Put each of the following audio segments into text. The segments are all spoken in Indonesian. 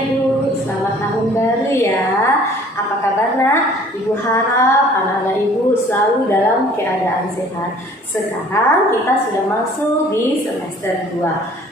Ibu, selamat tahun baru ya. Apa kabar nak? Ibu harap anak-anak Ibu selalu dalam keadaan sehat. Sekarang kita sudah masuk di semester 2.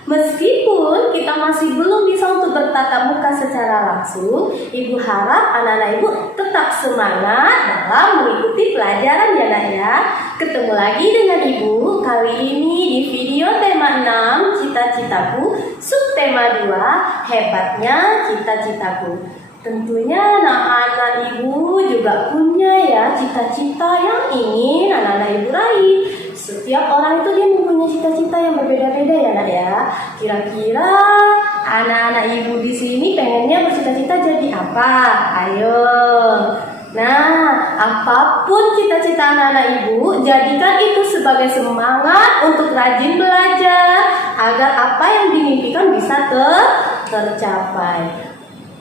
Meskipun kita masih belum bisa untuk bertatap muka secara langsung, Ibu harap anak-anak Ibu tetap semangat dalam mengikuti pelajaran ya nak ya. Ketemu lagi dengan Ibu kali ini di video tema 6 cita-citaku, subtema 2 hebatnya cita-citaku. Tentunya anak-anak Ibu juga punya ya cita-cita yang ingin anak-anak Ibu raih. Setiap orang itu dia mempunyai cita-cita yang berbeda-beda ya nak ya. Kira-kira anak-anak Ibu di sini pengennya bercita-cita jadi apa? Ayo. Nah, apapun cita-cita anak-anak Ibu, jadikan itu sebagai semangat untuk rajin belajar agar apa yang dimimpikan bisa tercapai.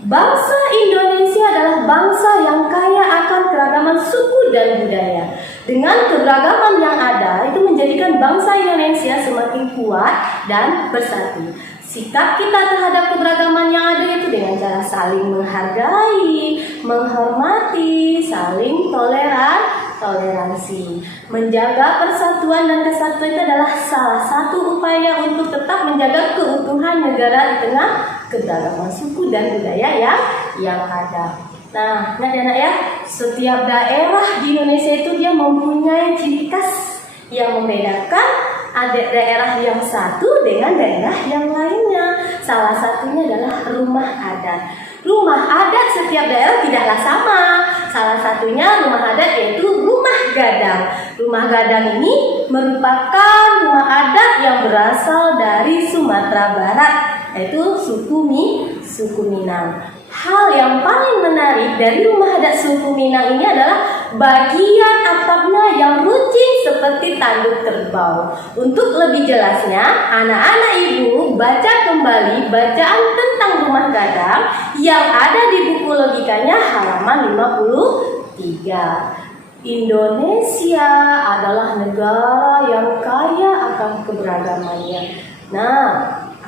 Bangsa Indonesia adalah bangsa yang kaya akan keragaman suku dan budaya. Dengan keberagaman yang ada, itu menjadikan bangsa Indonesia semakin kuat dan bersatu. Sikap kita terhadap keberagaman yang ada itu dengan cara saling menghargai, menghormati, saling toleransi. Menjaga persatuan dan kesatuan itu adalah salah satu upaya untuk tetap menjaga keutuhan negara di tengah keberagaman suku dan budaya yang ada. Nah, anak-anak ya, setiap daerah di Indonesia itu dia mempunyai ciri khas yang membedakan ada daerah yang satu dengan daerah yang lainnya. Salah satunya adalah rumah adat. Rumah adat setiap daerah tidaklah sama. Salah satunya rumah adat yaitu rumah gadang. Rumah gadang ini merupakan rumah adat yang berasal dari Sumatera Barat, yaitu suku Minang. Hal yang paling menarik dari rumah adat suku Minang ini adalah bagian atapnya yang runcing seperti tanduk kerbau. Untuk lebih jelasnya, anak-anak Ibu baca kembali bacaan tentang rumah gadang yang ada di buku logikanya halaman 53. Indonesia adalah negara yang kaya akan keberagamannya. Nah,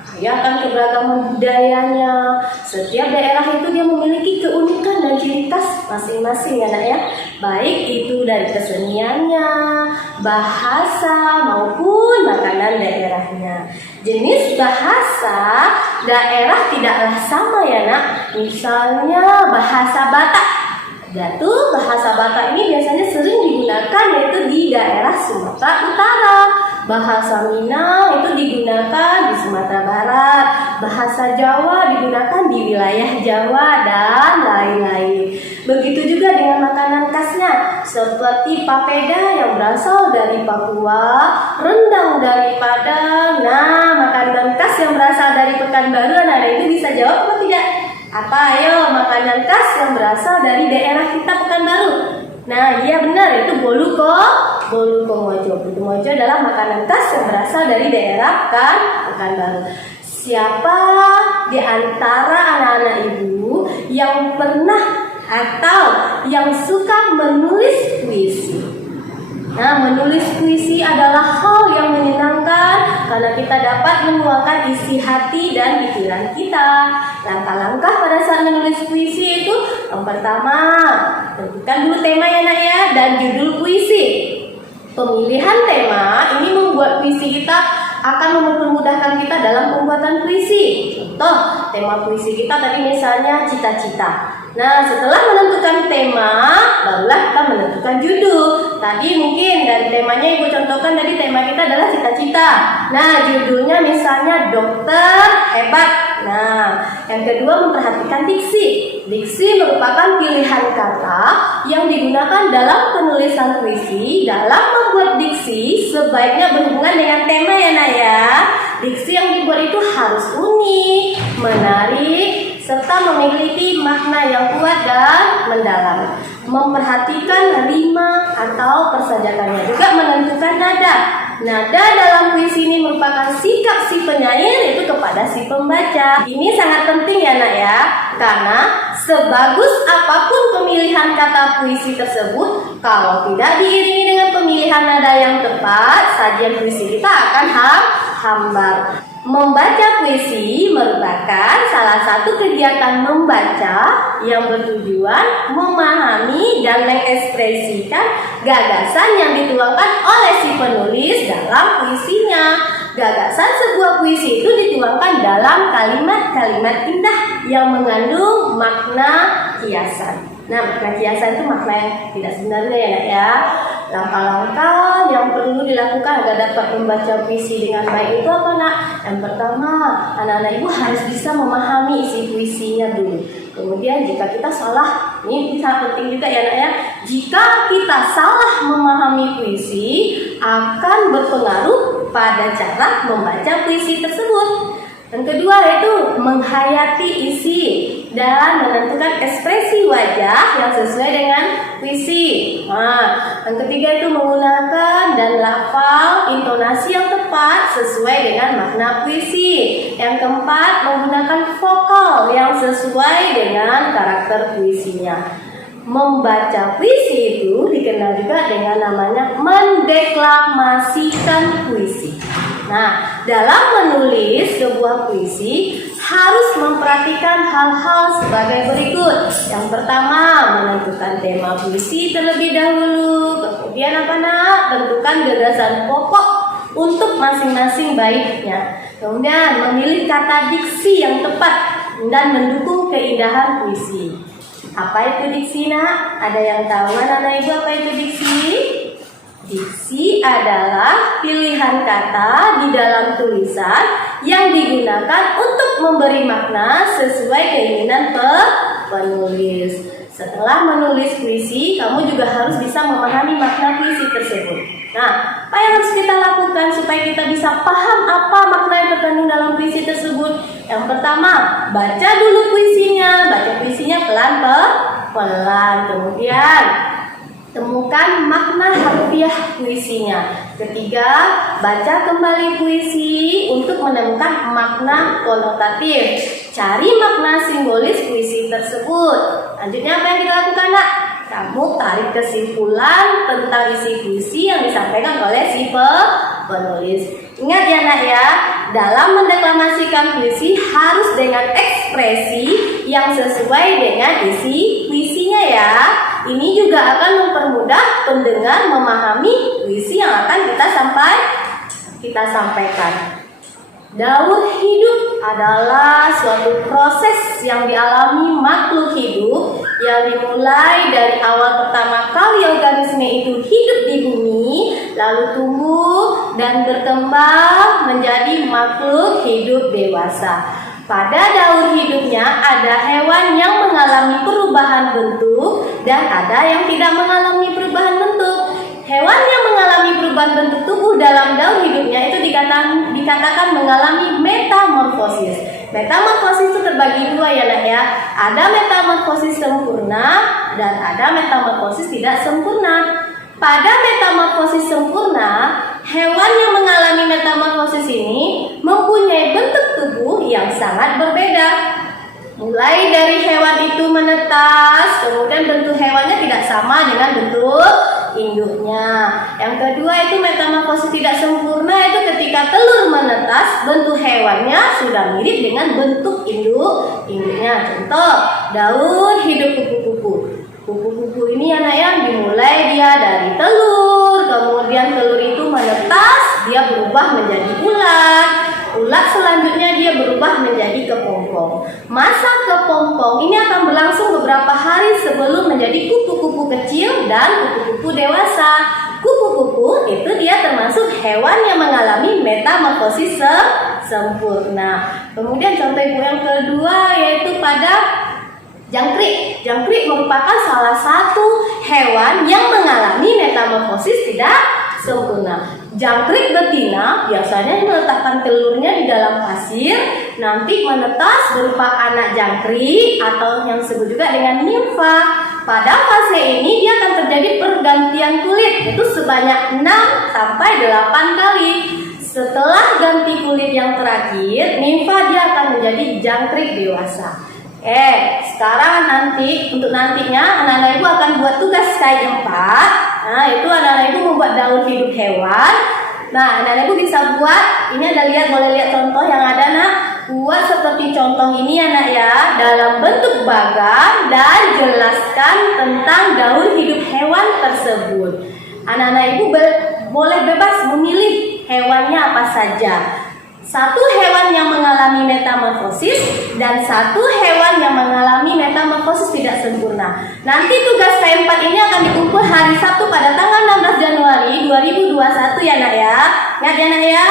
kaya akan keberagaman budayanya. Setiap daerah itu dia memiliki keunikan dan ciri khas masing-masing ya nak ya. Baik itu dari keseniannya, bahasa maupun makanan daerahnya. Jenis bahasa daerah tidaklah sama ya nak. Misalnya bahasa Batak. Bahasa Batak ini biasanya sering digunakan yaitu di daerah Sumatera Utara. Bahasa Minang itu digunakan di Sumatera Barat. Bahasa Jawa digunakan di wilayah Jawa dan lain-lain. Begitu juga dengan makanan khasnya seperti papeda yang berasal dari Papua, rendang dari Padang. Nah, makanan khas yang berasal dari Pekanbaru, anak-anak itu bisa jawab atau tidak? Apa ayo makanan khas yang berasal dari daerah kita Pekanbaru? Nah, iya benar, itu boluko mojo. Boluko mojo adalah makanan khas yang berasal dari daerah Pekanbaru. Siapa di antara anak-anak Ibu yang pernah atau yang suka menulis puisi? Nah, menulis puisi adalah hal yang menyenangkan karena kita dapat menuangkan isi hati dan pikiran kita. Langkah-langkah pada saat menulis puisi itu, yang pertama, tentukan dulu tema ya nak ya dan judul puisi. Pemilihan tema ini membuat puisi kita akan mempermudahkan kita dalam pembuatan puisi. Contoh, tema puisi kita tadi misalnya cita-cita. Nah, setelah menentukan tema, barulah kita menentukan judul. Tadi mungkin dari temanya Ibu contohkan, tadi tema kita adalah cita-cita. Nah, judulnya misalnya dokter hebat. Nah, yang kedua memperhatikan diksi. Diksi merupakan pilihan kata yang digunakan dalam penulisan puisi. Dalam membuat diksi sebaiknya berhubungan dengan tema ya nak ya. Diksi yang dibuat itu harus unik, menarik, serta memiliki makna yang kuat dan mendalam. Memperhatikan rima atau persajakannya, juga menentukan nada. Nada dalam puisi ini merupakan sikap si penyair itu kepada si pembaca. Ini sangat penting ya nak ya, karena sebagus apapun pemilihan kata puisi tersebut, kalau tidak diiringi dengan pemilihan nada yang tepat, sajian puisi kita akan hambar. Membaca puisi merupakan salah satu kegiatan membaca yang bertujuan memahami dan mengekspresikan gagasan yang dituangkan oleh si penulis dalam puisinya. Gagasan sebuah puisi itu dituangkan dalam kalimat-kalimat indah yang mengandung makna kiasan. Nah, makna kiasan itu makna yang tidak sebenarnya ya nak ya. Langkah-langkah yang perlu dilakukan agar dapat membaca puisi dengan baik itu apa nak? Yang pertama, anak-anak ibu harus bisa memahami isi puisinya dulu. Kemudian jika kita salah, ini sangat penting juga ya nak ya. Jika kita salah memahami puisi, akan berpengaruh pada cara membaca puisi tersebut. Yang kedua yaitu menghayati isi dan menentukan ekspresi wajah yang sesuai dengan puisi. Yang ketiga itu menggunakan dan lafal intonasi yang tepat sesuai dengan makna puisi. Yang keempat menggunakan vokal yang sesuai dengan karakter puisinya. Membaca puisi itu dikenal juga dengan namanya mendeklamasikan puisi. Nah, dalam menulis sebuah puisi harus memperhatikan hal-hal sebagai berikut. Yang pertama, menentukan tema puisi terlebih dahulu. Kemudian apa nak? Tentukan gagasan pokok untuk masing-masing baitnya. Kemudian memilih kata diksi yang tepat dan mendukung keindahan puisi. Apa itu diksi nak? Ada yang tahu anak-anak ibu apa itu diksi? Diksi adalah pilihan kata di dalam tulisan yang digunakan untuk memberi makna sesuai keinginan penulis. Setelah menulis puisi, kamu juga harus bisa memahami makna puisi tersebut. Nah, apa yang harus kita lakukan supaya kita bisa paham apa makna yang terkandung dalam puisi tersebut? Yang pertama, baca dulu puisinya. Baca puisinya pelan-pelan. Kemudian temukan makna harfiah puisinya. Ketiga, baca kembali puisi untuk menemukan makna konotatif. Cari makna simbolis puisi tersebut. Lanjutnya apa yang kita lakukan nak? Kamu tarik kesimpulan tentang isi puisi yang disampaikan oleh si penulis. Ingat ya nak ya, dalam mendeklamasikan puisi harus dengan ekspresi yang sesuai dengan isi puisinya ya. Ini juga akan mempermudah pendengar memahami puisi yang akan kita sampaikan. Daur hidup adalah suatu proses yang dialami makhluk hidup yang dimulai dari awal pertama kali organisme itu hidup di bumi, lalu tumbuh dan berkembang menjadi makhluk hidup dewasa. Pada daur hidupnya ada hewan yang mengalami perubahan bentuk dan ada yang tidak mengalami perubahan bentuk. Hewan yang mengalami perubahan bentuk tubuh dalam daur hidupnya itu dikatakan mengalami metamorfosis. Metamorfosis itu terbagi dua ya nak ya. Ada metamorfosis sempurna dan ada metamorfosis tidak sempurna. Pada metamorfosis sempurna, hewan yang mengalami metamorfosis ini mempunyai bentuk tubuh yang sangat berbeda. Mulai dari hewan itu menetas, kemudian bentuk hewannya tidak sama dengan bentuk induknya. Yang kedua itu metamorfosis tidak sempurna, itu ketika telur menetas, bentuk hewannya sudah mirip dengan bentuk induknya. Contoh, daur hidup kupu-kupu. Kupu-kupu ini anak yang dimulai dia dari telur, kemudian telur itu menetas, dia berubah menjadi ulat. Ulat selanjutnya dia berubah menjadi kepompong. Masa kepompong ini akan berlangsung beberapa hari sebelum menjadi kupu-kupu kecil dan kupu-kupu dewasa. Kupu-kupu itu dia termasuk hewan yang mengalami metamorfosis sempurna. Kemudian contoh ibu yang kedua yaitu pada jangkrik. Jangkrik merupakan salah satu hewan yang mengalami metamorfosis tidak sempurna. Jangkrik betina biasanya meletakkan telurnya di dalam pasir, nanti menetas berupa anak jangkrik atau yang disebut juga dengan nimfa. Pada fase ini dia akan terjadi pergantian kulit, itu sebanyak 6 sampai 8 kali. Setelah ganti kulit yang terakhir, nimfa dia akan menjadi jangkrik dewasa. Sekarang untuk nantinya anak-anak ibu akan buat tugas K4. Nah, itu anak-anak ibu membuat daur hidup hewan. Nah, anak-anak ibu bisa buat, ini ada boleh lihat contoh yang ada nak. Buat seperti contoh ini ya nak ya, dalam bentuk bagan dan jelaskan tentang gaul hidup hewan tersebut. Anak-anak ibu boleh bebas memilih hewannya apa saja. Satu hewan yang mengalami metamorfosis dan satu hewan yang mengalami metamorfosis tidak sempurna. Nanti tugas K4 ini akan dikumpul hari Sabtu pada tanggal 16 Januari 2021 ya nak ya. Ingat ya nak ya,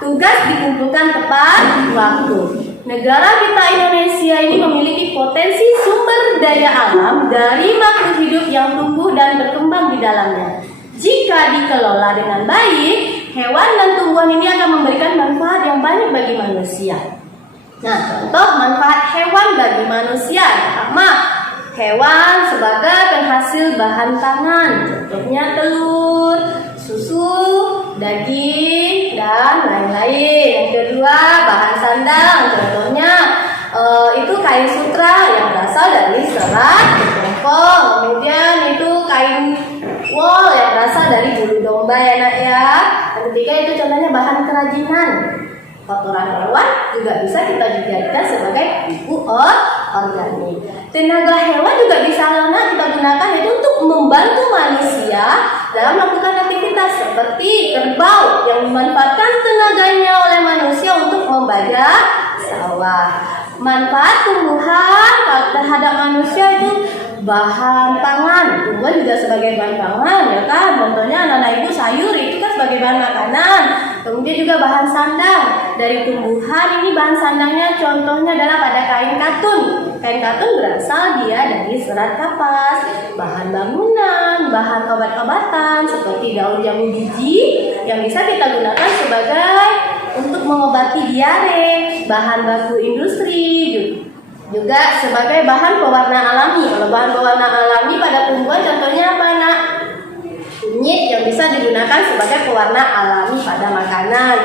tugas dikumpulkan tepat waktu. Negara kita Indonesia ini memiliki potensi sumber daya alam dari makhluk hidup yang tumbuh dan berkembang di dalamnya. Jika dikelola dengan baik, hewan dan tumbuhan ini akan memberikan manfaat yang banyak bagi manusia. Nah, contoh manfaat hewan bagi manusia. Pertama, hewan sebagai penghasil bahan pangan. Contohnya telur, susu, daging, dan lain-lain. Yang kedua, bahan sandang. Contohnya itu kain sutra yang berasal dari serat kepompong. Kemudian itu kain wool yang berasal dari bulu domba ya nak ya. Dan ketiga itu contohnya bahan kerajinan. Kotoran hewan juga bisa kita jadikan sebagai pupuk organik. Tenaga hewan juga bisa kita gunakan itu untuk membantu manusia dalam melakukan aktivitas seperti kerbau yang memanfaatkan tenaganya oleh manusia untuk membajak sawah. Manfaat tumbuhan terhadap manusia itu bahan pangan. Tumbuhan juga sebagai bahan pangan ya kan. Contohnya anak-anak ibu sayur itu kan sebagai bahan makanan. Kemudian juga bahan sandang dari tumbuhan. Ini bahan sandangnya contohnya adalah pada kain katun. Kain katun berasal dia dari serat kapas. Bahan bangunan, bahan obat-obatan seperti daun jambu biji yang bisa kita gunakan sebagai untuk mengobati diare. Bahan baku industri juga sebagai bahan pewarna alami. Kalau bahan pewarna alami pada tumbuhan contohnya apa nak? Kunyit yang bisa digunakan sebagai pewarna alami pada makanan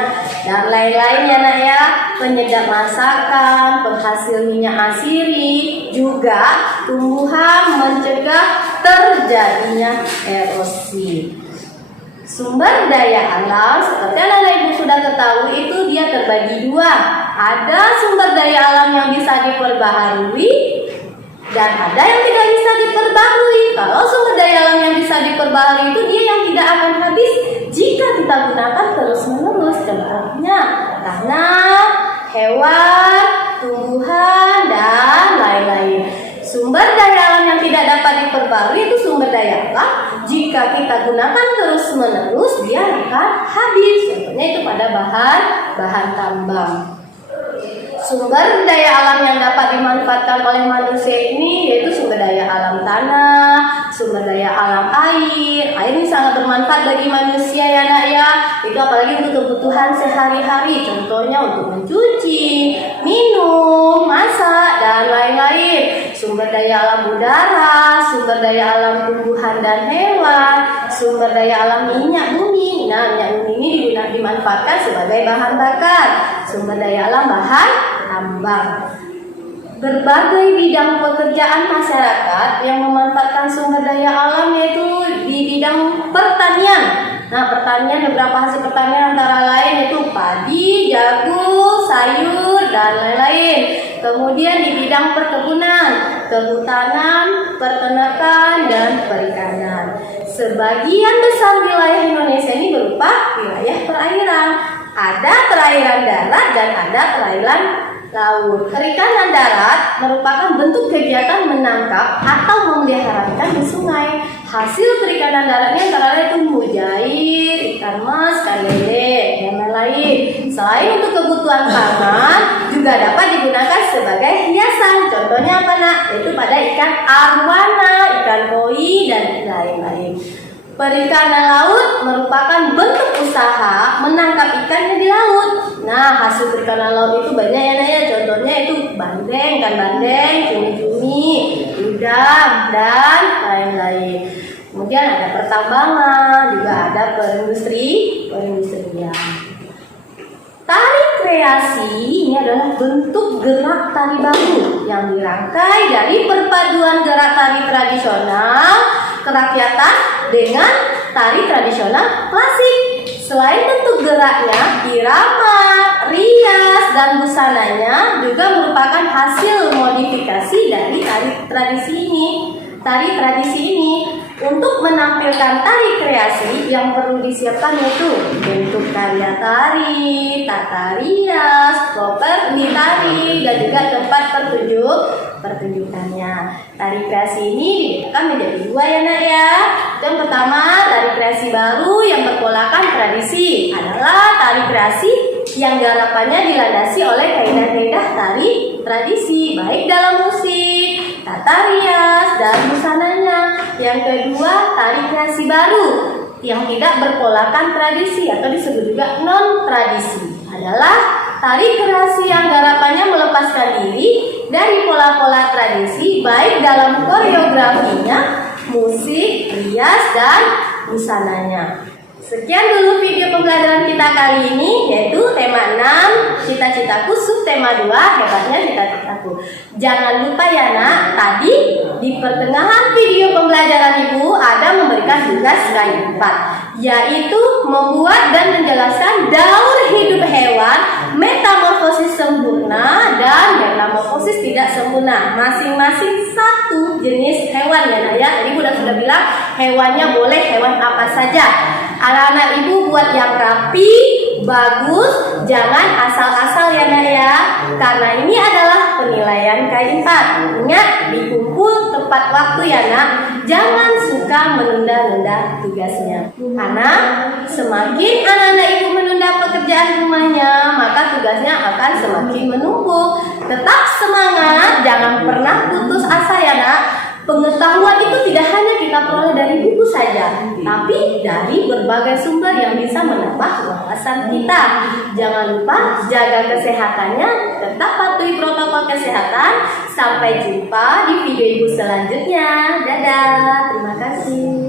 dan lain-lain ya nak ya. Penyedap masakan, penghasil minyak asiri, juga tumbuhan mencegah terjadinya erosi. Sumber daya alam seperti anak-anak ibu sudah ketahui itu dia terbagi dua. Ada sumber daya alam yang bisa diperbaharui dan ada yang tidak bisa diperbaharui. Kalau sumber daya alam yang bisa diperbaharui itu dia yang tidak akan habis jika kita gunakan terus-menerus. Contohnya tanah, hewan, tumbuhan, dan lain-lain. Sumber daya alam yang tidak dapat diperbarui itu sumber daya alam jika kita gunakan terus-menerus dia akan habis. Contohnya itu pada bahan tambang. Sumber daya alam yang dapat dimanfaatkan oleh manusia ini yaitu sumber daya alam tanah, sumber daya alam air. Air ini sangat bermanfaat bagi manusia ya nak ya. Itu apalagi untuk kebutuhan sehari-hari. Contohnya untuk mencuci, minum, masak, dan lain-lain. Sumber daya alam udara, sumber daya alam tumbuhan dan hewan, sumber daya alam minyak bumi. Nah, minyak bumi ini dimanfaatkan sebagai bahan bakar. Sumber daya alam bahan tambang. Berbagai bidang pekerjaan masyarakat yang memanfaatkan sumber daya alam yaitu di bidang pertanian. Nah, pertanian beberapa hasil pertanian antara lain yaitu padi, jagung, sayur, dan lain-lain. Kemudian di bidang perkebunan, kehutanan, peternakan, dan perikanan. Sebagian besar wilayah Indonesia ini berupa wilayah perairan. Ada perairan darat dan ada perairan laut. Perikanan darat merupakan bentuk kegiatan menangkap atau memelihara ikan di sungai. Hasil perikanan daratnya antara lain itu mujair, ikan mas, ikan lele, dan lain-lain. Selain untuk kebutuhan pangan, juga dapat digunakan sebagai hiasan. Contohnya apa nak? Yaitu pada ikan arwana, ikan koi, dan lain-lain. Perikanan laut merupakan bentuk usaha menangkap ikan di laut. Nah, hasil perikanan laut itu banyak ya nak ya. Contohnya itu bandeng, ikan bandeng, cumi-cumi, udang, dan lain-lain. Kemudian ada pertambangan, juga ada perindustrian. Tari kreasi ini adalah bentuk gerak tari baru yang dirangkai dari perpaduan gerak tari tradisional kerakyatan dengan tari tradisional klasik. Selain bentuk geraknya, irama, rias, dan busananya juga merupakan hasil modifikasi dari tari tradisi ini. Untuk menampilkan tari kreasi yang perlu disiapkan yaitu bentuk karya tari, tata rias, properti tari, dan juga tempat pertunjukannya. Tari kreasi ini dibedakan menjadi dua ya nak ya. Yang pertama, tari kreasi baru yang berpolakan tradisi adalah tari kreasi yang garapannya dilandasi oleh kaidah-kaidah tari tradisi, baik dalam musik, tata rias, dan busananya. Yang kedua, tari kreasi baru yang tidak berpolakan tradisi atau disebut juga non-tradisi adalah tari kreasi yang garapannya melepaskan diri dari pola-pola tradisi baik dalam koreografinya, musik, rias, dan busananya. Sekian dulu video pembelajaran kita kali ini, yaitu tema 6 cita-citaku, subtema 2 hebatnya cita-citaku. Jangan lupa ya nak, tadi di pertengahan video pembelajaran ibu ada memberikan tugas K4, yaitu membuat dan menjelaskan daur hidup hewan, metamorfosis sempurna dan metamorfosis tidak sempurna, masing-masing satu jenis hewan ya nak ya. Tadi ibu sudah bilang hewannya boleh hewan apa saja. Anak-anak ibu buat yang rapi, bagus, jangan asal-asal ya nak ya. Karena ini adalah penilaian K4. Ingat, dikumpul tepat waktu ya nak. Jangan suka menunda-nunda tugasnya. Karena semakin anak-anak ibu menunda pekerjaan rumahnya, maka tugasnya akan semakin menumpuk. Tetap semangat, jangan pernah putus asa ya nak. Pengetahuan itu tidak hanya kita peroleh dari buku saja, tapi dari berbagai sumber yang bisa menambah wawasan kita. Jangan lupa jaga kesehatannya, tetap patuhi protokol kesehatan. Sampai jumpa di video ibu selanjutnya. Dadah, terima kasih.